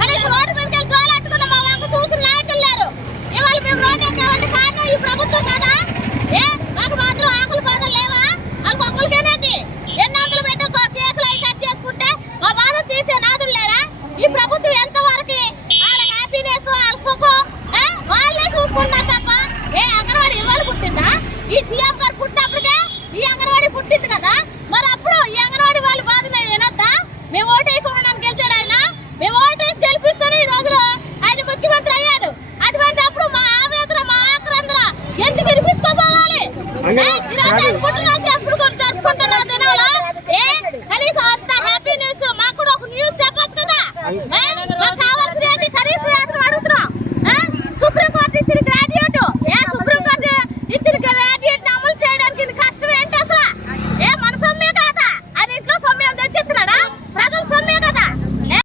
కనీసం రోడ్డు మీదకి వెళ్ళి జోలు అట్టుకున్న మా మాకు చూసిన నాయకులు లేరు. ఇవాళ మేము రోడ్డు ఎక్కామంటే కారణం ఈ ప్రభుత్వం కదా. మాకు మాత్రం ఆకులు బాధలు లేవా? వాళ్ళకి ఒక్కరికేనేది ఎన్ని వందలు పెట్టి కేకులు అవి కట్ చేసుకుంటే మా బాధ తీసే నాదులు లేరా? ఈ ప్రభుత్వం ఎంతవరకు వాళ్ళ హ్యాపీనెస్ వాళ్ళ సుఖం వాళ్ళే చూసుకుంటున్నారు తప్ప అంగన్వాడీ ఇవాళ పుట్టిందా? ఈ సీఎం గారు పుట్టినప్పటికే ఈ అంగన్వాడీ పుట్టింది కదా. మరి అప్పుడు ఈ అంగన్వాడీ వాళ్ళ బాధ వినొద్దా? మేము ఓటేయకుండా గెలిచాడు ఆయన. మేము ఓటేసి గెలిపిస్తేనే ఈ రోజులో ఆయన ముఖ్యమంత్రి అయ్యాడు. అటువంటి అప్పుడు మా ఆవేదన మా ఆక్రందన ఎందుకు వినిపించుకోపోవాలి? ఈరోజు పుట్టినరోజు ఎప్పుడు జరుపుకుంటున్నాం దినాలు. కనీసం అంత హ్యాపీనెస్ మాకు కూడా ఒక న్యూస్ చెప్పచ్చు కదా.